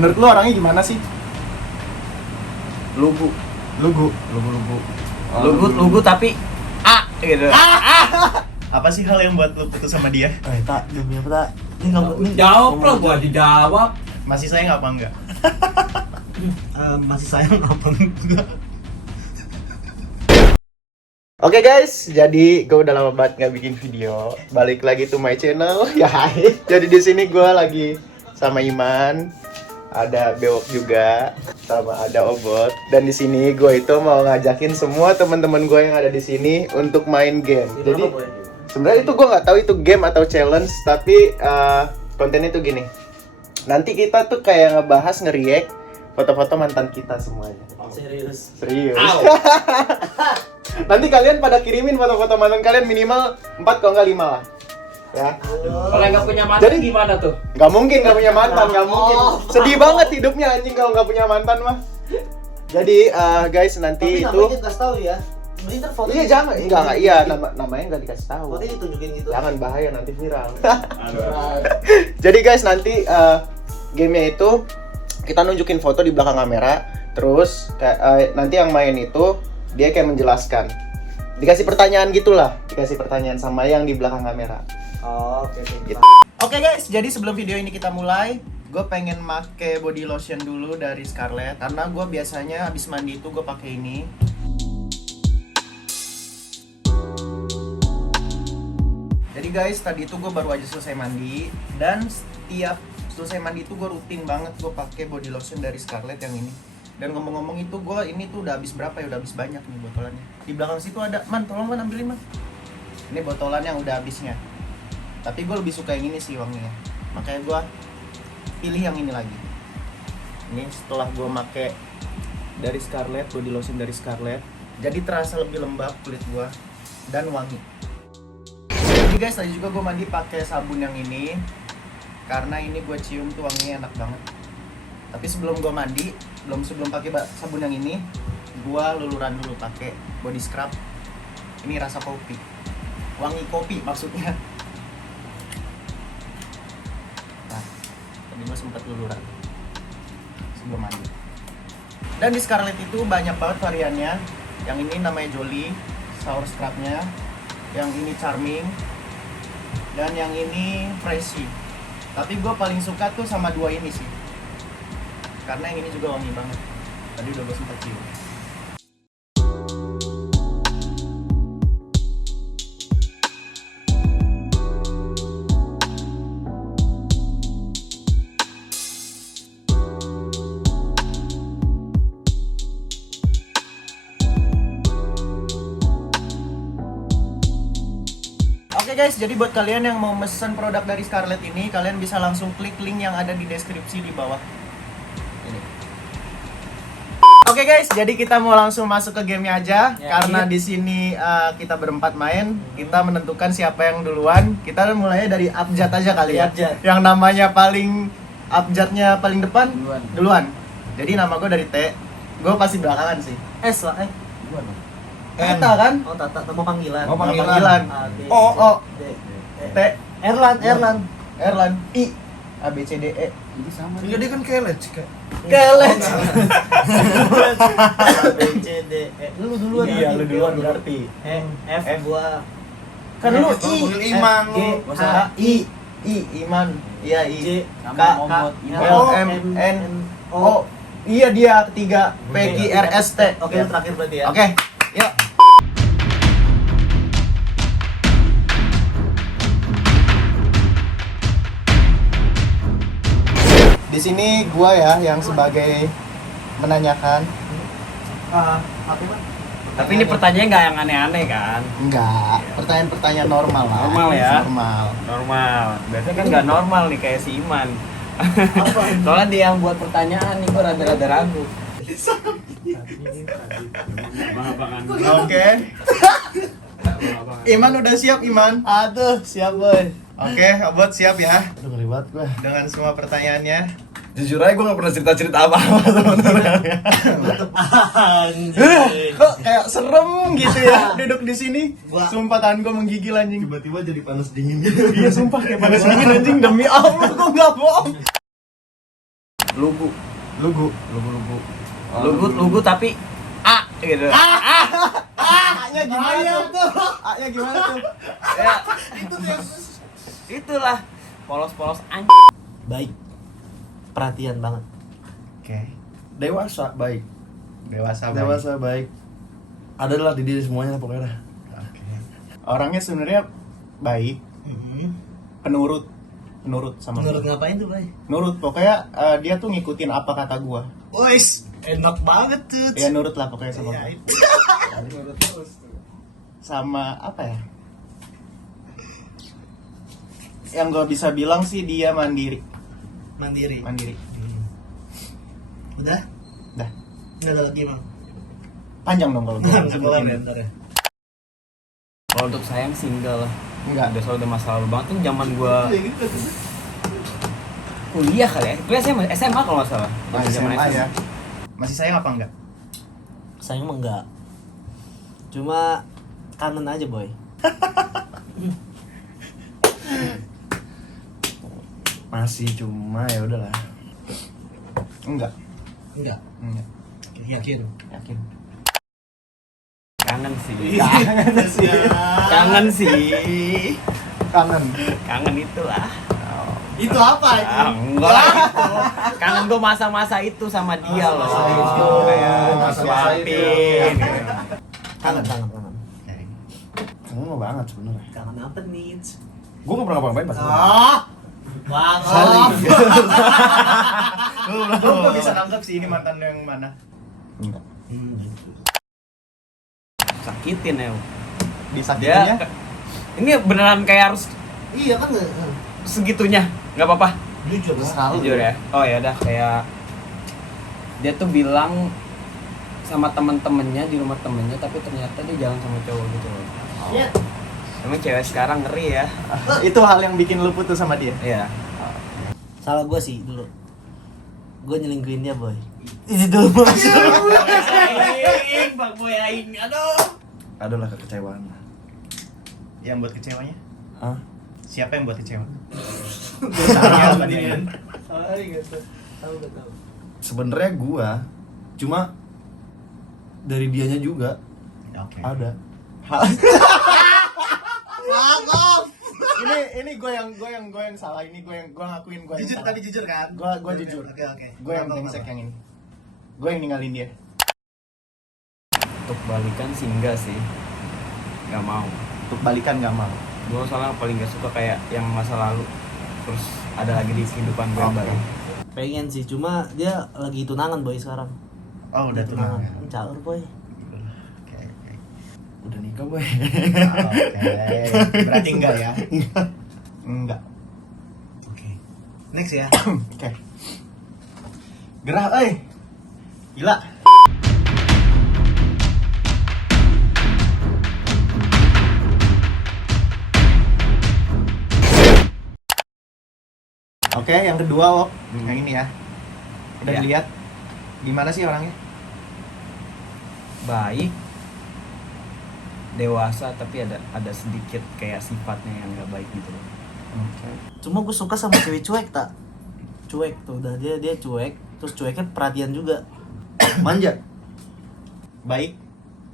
Menurut lu orangnya gimana sih? Lugu tapi gitu. Apa sih hal yang buat lu putus sama dia? Tak, demi apa tak? Ini nggak Jawab lah, gua dijawab. Masih sayang apa enggak? masih sayang apa enggak? Oke guys, jadi gue udah lama banget nggak bikin video. Balik lagi to my channel, ya hai. Jadi di sini gue lagi sama Iman, ada Bewok juga, sama ada Obot. Dan di sini gue itu mau ngajakin semua teman-teman gue yang ada di sini untuk main game. Jadi sebenarnya itu gue nggak tahu itu game atau challenge, tapi kontennya tuh gini. Nanti kita tuh kayak ngebahas nge-react foto-foto mantan kita semuanya. Serius. Nanti kalian pada kirimin foto-foto mantan kalian minimal 4 kalau nggak 5 lah. Ya. Kalau nggak punya mantan Jadi gimana tuh? Nggak mungkin nggak punya mantan, nggak mungkin. Sedih banget hidupnya anjing kalau nggak punya mantan mah. Jadi guys nanti Tapi itu. namanya kasih tahu ya. Mending ntar foto. Iya jangan, enggak iya namanya nggak dikasih tahu. Fotonya ditunjukin gitu. Jangan bahaya nanti viral. Jadi guys nanti gamenya itu kita nunjukin foto di belakang kamera, terus nanti yang main itu dia kayak menjelaskan, dikasih pertanyaan gitulah, dikasih pertanyaan sama yang di belakang kamera. Oh, oke. Gitu. Oke guys, jadi sebelum video ini kita mulai, gue pengen make body lotion dulu dari Scarlett karena gue biasanya habis mandi itu gue pakai ini. Jadi guys, tadi itu gue baru aja selesai mandi dan setiap selesai mandi itu gue rutin banget gue pakai body lotion dari Scarlett yang ini. Dan ngomong-ngomong itu gue ini tuh udah habis berapa ya? Udah habis banyak nih botolannya. Di belakang situ ada, Man, tolong Man ambilin Man. Ini botolan yang udah habisnya. Tapi gue lebih suka yang ini sih wanginya. Makanya gue pilih yang ini lagi. Ini setelah gue make dari Scarlett, body lotion dari Scarlett, jadi terasa lebih lembab kulit gue dan wangi. Jadi guys, tadi juga gue mandi pakai sabun yang ini karena ini gue cium tuh wanginya enak banget. Tapi sebelum gue mandi, sebelum pakai sabun yang ini, gue luluran dulu pakai body scrub. Ini rasa kopi, wangi kopi maksudnya. Nah, tadi gue sempat luluran sebelum mandi. Dan di Scarlett itu banyak banget variannya. Yang ini namanya Jolly, shower scrubnya. Yang ini Charming, dan yang ini Freshy. Tapi gue paling suka tuh sama dua ini sih, karena yang ini juga wangi banget. Tadi udah gue sempat cium. Oke guys, jadi buat kalian yang mau mesen produk dari Scarlett ini, kalian bisa langsung klik link yang ada di deskripsi di bawah. Ini. Oke guys, jadi kita mau langsung masuk ke gamenya aja, karena di sini kita berempat main, kita menentukan siapa yang duluan. Kita mulainya dari abjad aja kali ya. Yang namanya paling abjadnya paling depan duluan. Jadi nama gue dari T, gue pasti belakangan sih. S lah, Tata kan? Oh, Tata, nama panggilan. Oh, panggilan. O, T, Erlan, I, A, B, C, D, E. Jadi sama. Iya, dia kan kelet. Kelet. A, B, C, D, E. Lu duluan. Iya, lu duluan berarti. F gua. Kan lu I, Iman G, lu. H, I, Iman. Iya, I. J, K, K, L, M, N, O. Iya, dia ketiga. P, Q, R, S, T. Oke, lu terakhir berarti ya. Oke, yuk. Di sini gua ya yang sebagai menanyakan. Tapi ini pertanyaannya nggak yang aneh-aneh kan? Enggak, pertanyaan-pertanyaan normal lah. Normal ya? Normal. Biasanya kan nggak normal nih kayak si Iman. Soalnya dia yang buat pertanyaan nih, gue rada-rada ragu. Oke. Iman udah siap, Iman? Aduh, siap boy. Oke, Obot siap ya Aduh, ngeri banget gua. dengan semua pertanyaannya. Jujur aja gue gak pernah cerita-cerita apa-apa sebenarnya. Kok kayak serem gitu ya duduk di sini. Sumpah tangan gue menggigil anjing. Tiba-tiba jadi panas dingin. Iya sumpah kayak panas dingin anjing, demi Allah gue nggak bohong. lugu Lugu. lugu tapi A gitu. A-nya gimana tuh? A-nya gimana tuh? Ya, itulah polos-polos Baik. Perhatian banget. Oke. Dewasa baik. Dewasa. Dewasa baik. Adalah di diri semuanya pokoknya. Oke. Orangnya sebenarnya baik, penurut sama Menurut gua. ngapain tuh, Bay? Nurut, pokoknya dia tuh ngikutin apa kata gua. Boys, enak banget tuh. Ya nurut lah pokoknya sama Ya, gua. itu. Nurut terus. Sama apa ya? Yang gua bisa bilang sih dia mandiri. Mandiri. Udah? Dah. Nggak ada lagi, Mang. Panjang dong kalau gua Sekolah sebutin. ya, ntar ya. Kalau untuk sayang single lah. Enggak. Udah masa lalu banget tuh zaman gua kuliah kali ya. Kuliah SMA kalau nggak salah. Zaman SMA ya. Masih sayang apa enggak? Sayang mah enggak. Cuma kangen aja, Boy. Masih cuma ya udahlah. Enggak. Enggak. Enggak. Yakin. Yakin. Kangen sih. Kangen. Kangen itulah. Itu apa itu? Enggak lah itu. Kangen gua masa-masa itu sama dia loh. Masa-masa itu. Kayak Masa-masa suapin. Kangen. Kamu mah banget sebenarnya. Kangen apa nih? Gue gak pernah ngapa-ngapain pas. Bang. Lu nggak bisa nangkep sih ini mantan lu yang mana? Enggak. Sakitin ya. Disakitinnya? Ini beneran kayak harus Iya kan enggak? segitunya. Nggak apa-apa. Jujur lah. Selalu. Jujur ya. Oh ya udah kayak dia tuh bilang sama temen-temennya di rumah temennya tapi ternyata dia jalan sama cowok gitu loh. Iya. Emang cewek sekarang ngeri ya. Itu hal yang bikin lu putus sama dia? Iya. Salah gue sih dulu. Gue nyelingkuhin dia, Boy. Itu dulu. Aing, Bang Boy aing. Aduh. Adalah kekecewaan. Yang buat kecewanya? Hah? Siapa yang buat kecewa? Tanya apa dia? Tahu. Sebenarnya gua cuma dari dianya juga Oke. ada. Ini gue yang salah, ini gue yang ngakuin gue yang Jujur salah. tapi jujur kan? Gue jujur. Oke. Gue yang brengsek yang ini. Gue yang ninggalin dia. Untuk balikan sih enggak sih. Enggak mau. Untuk balikan gak mau. Gue soalnya paling gak suka kayak yang masa lalu terus ada lagi di kehidupan gue yang Oke. baru. Pengen sih, cuma dia lagi tunangan, Boy, sekarang. Oh udah tunangan. Caur, Boy. Oke. Udah nikah, boy. Oke. Berarti enggak ya? Enggak. Oke. Next ya. Oke. Gerah, gila. Oke, yang kedua, Wok. Yang ini ya. Udah Ya. dilihat. Gimana sih orangnya? Baik, dewasa tapi ada sedikit kayak sifatnya yang nggak baik gitu loh. Cuma gue suka sama cewek cuek tak. Cuek tuh, udah dia cuek, terus cueknya perhatian juga. Manja. Baik,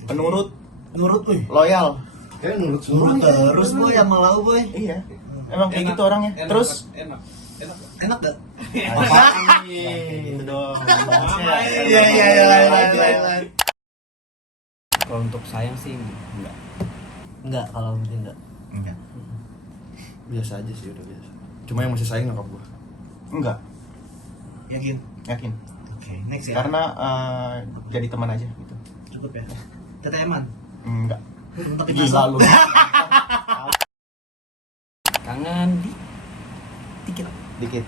penurut, Nurut, Boy. loyal. Kayak nurut Nurut terus, Boy, sama lau, Boy. Iya. Emang kayak gitu orangnya. Terus Enak gak? gitu dong. Iya. Kalau untuk sayang sih enggak. Enggak, kalau mungkin enggak. Enggak. biasa aja sih, udah biasa. Cuma yang masih sayang nyokap gua. Enggak, Yakin? yakin. Oke, next ya. Karena jadi teman aja gitu. Cukup ya. Teteman. Enggak. Untuk Gila lu. Kangen dikit. Dikit.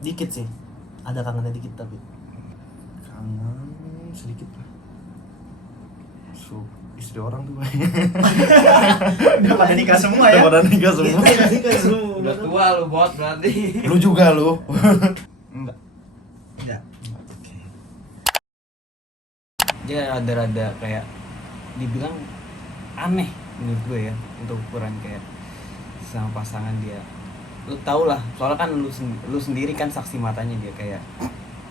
Dikit sih. Ada kangennya dikit tapi. Kangen sedikit lah. Istri orang tuh, boy. Udah pada nikah semua Udah ya. pada nikah semua. Udah tua lu bot berarti. Lu juga lu. Enggak. Enggak. Oke. Dia rada-rada kayak dibilang aneh menurut gue ya untuk ukuran kayak sama pasangan dia lu tau lah, soalnya kan lu sendiri kan saksi matanya dia kayak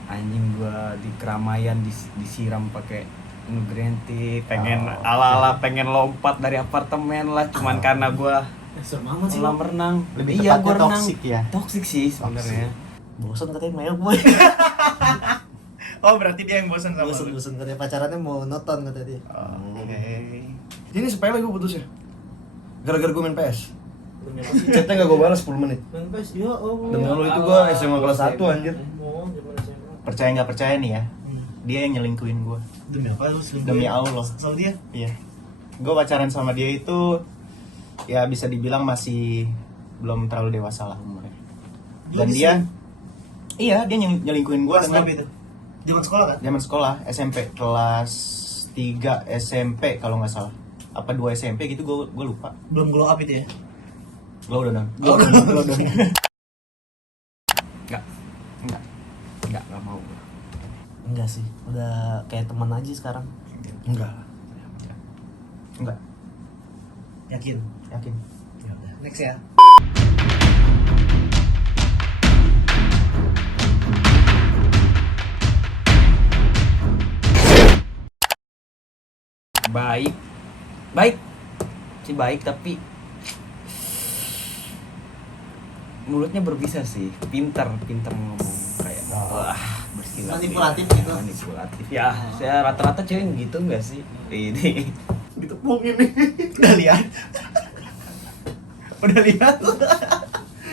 anjing gua di keramaian disiram pakai Nugrienti, pengen ala-ala pengen lompat dari apartemen lah cuman karena gua Semangat sih. kolam renang. Lebih Iya, tepatnya gua renang. toxic ya. Toxic sih sebenarnya. Bosan katanya meok boy. Oh, berarti dia yang bosan sama lu. Bosan katanya pacarannya mau nonton kata dia. Oke. Ini sepele gue putus ya. Gara-gara gue main PS. Chatnya gak gue balas 10 menit. Main PES, ya Allah. Demi Allah itu gue SMA kelas 1 anjir. Mau zaman SMA. Percaya nggak percaya nih ya, dia yang nyelingkuhin gue. Demi apa lu selingkuh? Demi Allah. Soal dia? Iya. Gue pacaran sama dia itu ya bisa dibilang masih belum terlalu dewasa lah umurnya. Dan Belum dia, sih. iya dia nyelingkuhin gue Kelas dengan berapa itu? Zaman sekolah kan? zaman sekolah SMP kelas 3 SMP kalau nggak salah. Apa 2 SMP gitu gue lupa. Belum glow up itu ya? Lo udah dong. Enggak mau. Enggak sih, udah kayak teman aja sekarang. Enggak. Enggak, Yakin? yakin. Ya udah. Next ya. Baik sih, baik tapi mulutnya berbisa sih, pintar ngomong kayak wah bersilat Manipulatif nih. gitu. Manipulatif ya, saya rata-rata cewek gitu nggak sih ini. Ditepungin nih. Udah lihat? Udah lihat?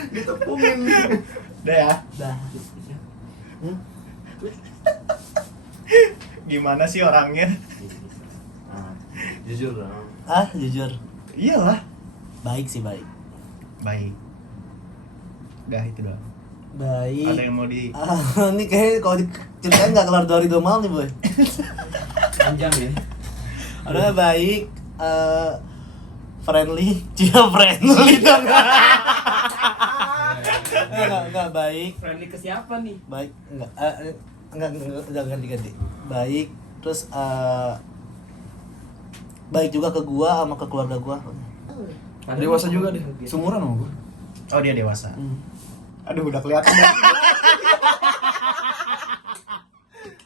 Ditepungin. Udah ya? Dah. Gimana sih orangnya? Jujur dong. Jujur. Iyalah. Baik sih, baik. Baik. Udah itu doang. Baik. Ada yang mau di Ini kayak kalau diceritain nggak keluar dari 2 malam nih boy. Panjang ya. Udah baik, friendly, friendly dong. Enggak baik, Friendly ke siapa nih? baik enggak udah ganti. Baik, terus baik juga ke gua sama ke keluarga gua. Dewasa juga deh. Sumuran sama gue. Oh, dia dewasa. Hmm. Aduh, udah kelihatan.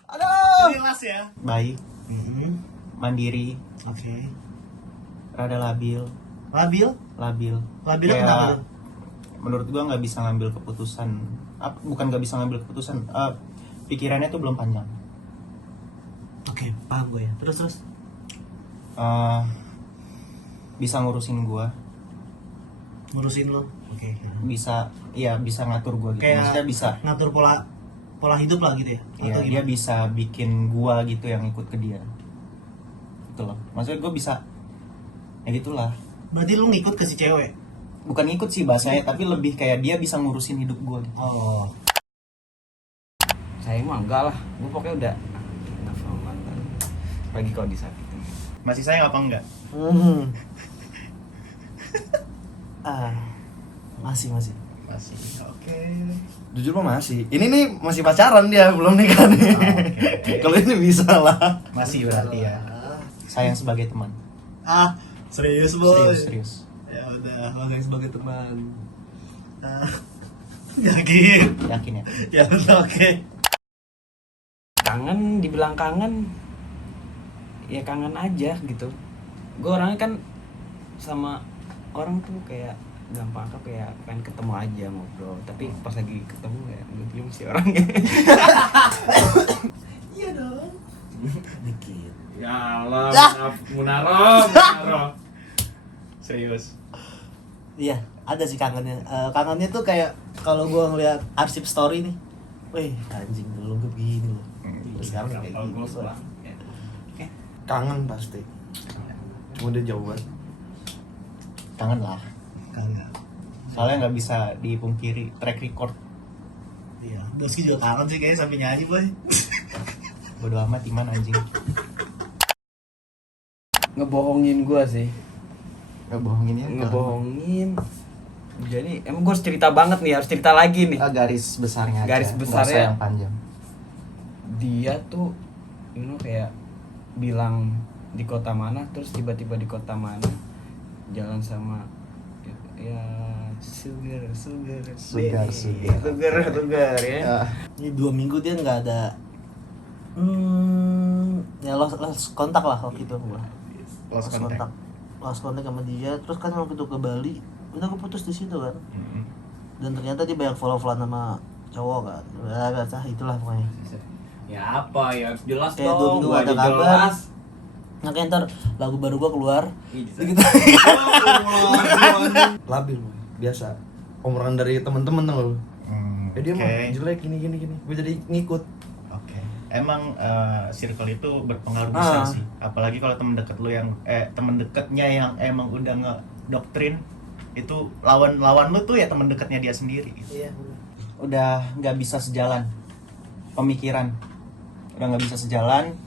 Aduh. Jelas ya. Baik, mandiri, Oke. rada labil. Labil? Labilnya Kayak, kenapa tuh? menurut gua nggak bisa ngambil keputusan. Bukan nggak bisa ngambil keputusan. Pikirannya tuh belum panjang. Oke, paham gue ya. Terus. Bisa ngurusin gua, Ngurusin lo. Oke. bisa ngatur gua gitu. Kayak Maksudnya bisa. ngatur pola hidup lah gitu ya. Iya, Atau dia gimana? bisa bikin gua gitu yang ikut ke dia. Gitu loh. Maksudnya gua bisa ya gitulah. Berarti lu ngikut ke si cewek. Bukan ikut sih bahasanya, tapi lebih kayak dia bisa ngurusin hidup gua gitu. Oh. Saya mah enggak lah, gue pokoknya udah nggak sama mantan. Lagi kalau disakitin. Masih sayang apa enggak? Masih. Masih. Oke. Jujur mah masih. Ini nih masih pacaran dia, belum nikah nih. Oke. Kalau ini bisa lah. Masih berarti ya. Sayang sebagai teman. Serius boy. Serius. Ya udah, magang sebagai teman. Yakin. Yakin ya? Ya udah, oke. Kangen, dibilang kangen, ya kangen aja gitu. Gue orangnya kan sama orang tuh kayak gampang kayak pengen ketemu aja ngobrol, tapi pas lagi ketemu ya gue diem sih orangnya. Iya dong. Dikit. Ya Allah, Munaro. Serius. Iya, ada sih kangennya. Kangennya tuh kayak kalau gua ngeliat arsip story nih. Wih, anjing dulu gue begini loh. Terus sekarang kayak gini. Kangen pasti. Cuma dia jauh banget. Kangen lah. Kangen. Soalnya nggak bisa dipungkiri track record. Iya, Doski juga kangen sih kayaknya sampai nyanyi boy. Bodo amat Iman anjing. Ngebohongin gue sih. Ngebohongin ya? Ngebohongin. Jadi emang gue harus cerita banget nih, harus cerita lagi nih. Garis besarnya aja. Garis Nggak besarnya. usah yang panjang. Dia tuh kayak bilang di kota mana, terus tiba-tiba di kota mana jalan sama ya sugar Sugar, baby. sugar ya. Ya. Ini 2 minggu dia nggak ada ya lost kontak lah waktu itu gua. Lost contact. Lost kontak sama dia. Terus kan waktu itu ke Bali udah gue putus di situ kan. Dan ternyata dia banyak follow-followan sama cowok kan. Udah itulah pokoknya. Ya apa ya jelas Kayak dong. 2 minggu gua ada aja kabar. jelas. Nah kayak ntar lagu baru gua keluar gitu. Labil Boy. Biasa omongan dari teman-teman tuh lo. Dia mah Oke. jelek gini. Gue jadi ngikut. Oke. Emang circle itu berpengaruh besar Ah. sih. Apalagi kalau temen deket lu yang temen deketnya yang emang udah ngedoktrin itu lawan lu tuh ya temen deketnya dia sendiri. Iya. Udah nggak bisa sejalan pemikiran, udah nggak bisa sejalan,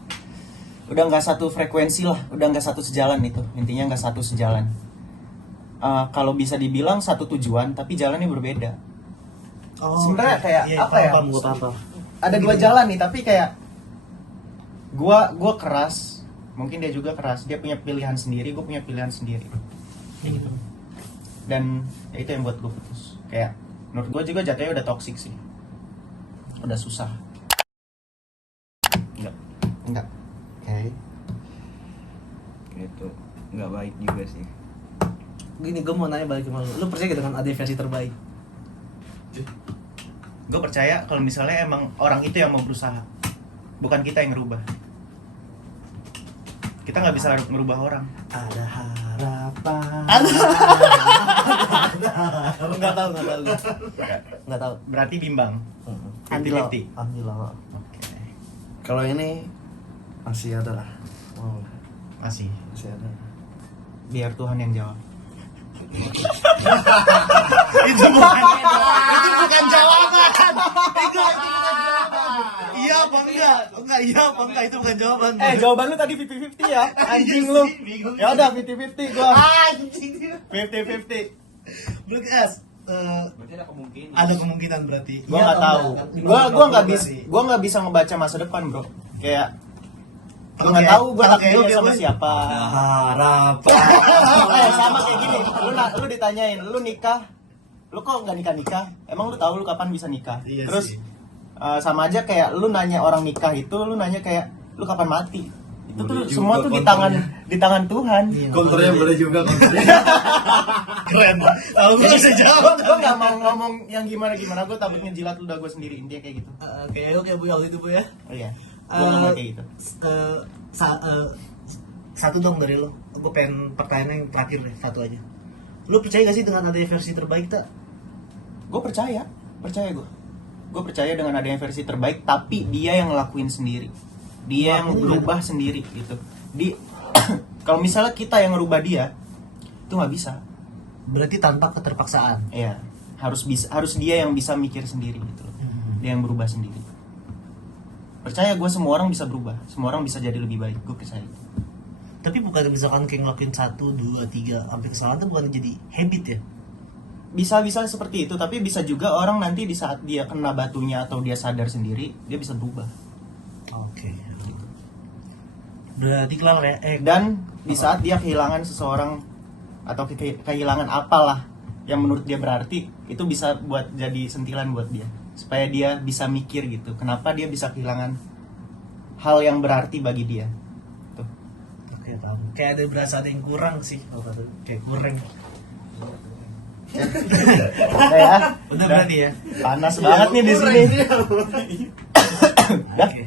udah nggak satu frekuensi lah, udah nggak satu sejalan itu intinya nggak satu sejalan. Kalau bisa dibilang satu tujuan tapi jalannya berbeda. Sebenarnya kayak apa ya? Ada 2 jalan nih tapi kayak gua keras, mungkin dia juga keras, dia punya pilihan sendiri, gue punya pilihan sendiri kayak gitu. Dan ya itu yang buat gue putus. Kayak menurut gue juga jatuhnya udah toxic sih, udah susah. Enggak. Oke. Itu nggak baik juga sih. Gini gue mau nanya balik sama lu percaya gak dengan ada versi terbaik? Gue percaya kalau misalnya emang orang itu yang mau berusaha, bukan kita yang ngerubah. Kita nggak bisa ngerubah orang. Ada harapan. Nggak tahu. Berarti bimbang. Alhamdulillah. 50-50. Alhamdulillah. Oke. Kalau ini masih ada lah. Oh, Masih. masih ada. Biar Tuhan yang jawab. Itu bukan jawaban. Iya apa enggak? Enggak iya apa enggak itu bukan jawaban. Jawaban lu tadi 50-50 ya? Anjing lu. Ya udah 50-50 gua. Anjing. 50-50. Blok S. Berarti ada kemungkinan. Ada kemungkinan berarti. Gua Iya nggak atau tahu. enggak? Gua nggak bisa ngebaca masa depan, Bro. Kayak gua nggak Oke. tahu gua Oke, takdir oke, sama boy. siapa. Harapan. Sama kayak gini. Lu ditanyain, lu nikah. Lu kok nggak nikah? Emang lu tahu lu kapan bisa nikah? Iya Terus sih. sama aja kayak lu nanya orang nikah itu, lu nanya kayak lu kapan mati. Itu tuh Boleh juga semua tuh di tangan Tuhan. Iya. Konturnya boleh juga konturnya. Keren. Tahu gua bisa jawab. Gue nggak mau ngomong yang gimana, gue takut ngejilat ludah gue sendiri, intinya kayak gitu. Oke Bu yang itu Bu ya. Oh iya, gue nggak mau kayak gitu. Satu dong dari lo. Gue pengen pertanyaan yang terakhir deh, satu aja. Lo percaya gak sih dengan adanya versi terbaik tak? Gue percaya gue. Gue percaya dengan adanya versi terbaik, tapi dia yang ngelakuin sendiri, dia yang berubah sendiri gitu. Kalau misalnya kita yang ngerubah dia, itu nggak bisa. Berarti tanpa keterpaksaan. Iya, harus dia yang bisa mikir sendiri gitu loh. Dia yang berubah sendiri. Percaya gue, semua orang bisa berubah, semua orang bisa jadi lebih baik. Gue percaya. Tapi bukan misalkan kayak ngelakuin 1, 2, 3 sampai kesalahan itu bukan jadi habit ya? Bisa seperti itu, tapi bisa juga orang nanti di saat dia kena batunya atau dia sadar sendiri, dia bisa berubah. Oke. Berarti kelar ya? Dan di saat dia kehilangan seseorang atau kehilangan apalah yang menurut dia berarti, itu bisa buat jadi sentilan buat dia, supaya dia bisa mikir gitu, kenapa dia bisa kehilangan hal yang berarti bagi dia. Tuh. Oke, tahu. Kayak ada berasa ada yang kurang sih. Kayak kurang. Ya, Udah berarti ya? panas banget nih di sini. Dah. Oke.